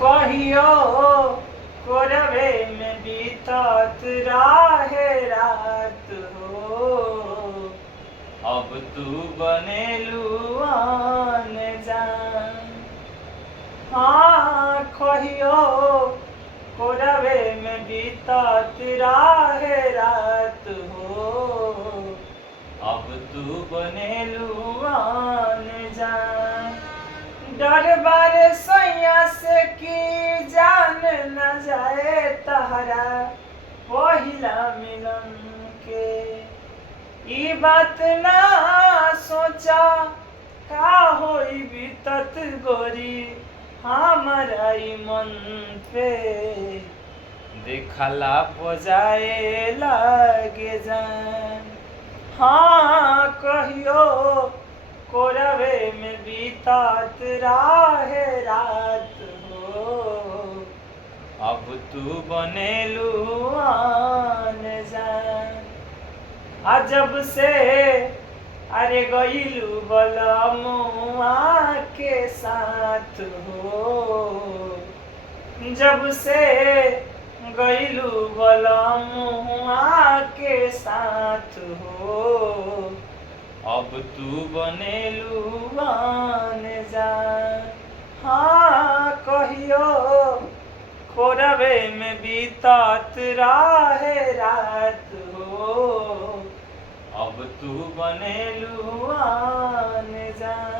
कहियो कोरवे में बीतत राहे रात हो, अब तू बनेलू आन जान। हाँ कहियो कोरवे में बीतत राहे रात हो, अब तू बनेलू आन जान। डर बारे सैया से की जान न जाए तहरा पहिला मिलन के। ई बात ना सोचा का होई बीतत गोरी हमारा ई मन पे, देखला बजाए लागे जान। हाँ कहियो कोरवे में बीतात राहे रात हो, अब तू बनेलू आन जान। अजब से अरे गईलू बलमुआ के साथ हो, जब से गईलू बलमुआ के साथ हो, अब तू बनेलू आन जान। हाँ कहियो कोरवे में बीतात राहे रात हो, अब तू बनेलू आन जान।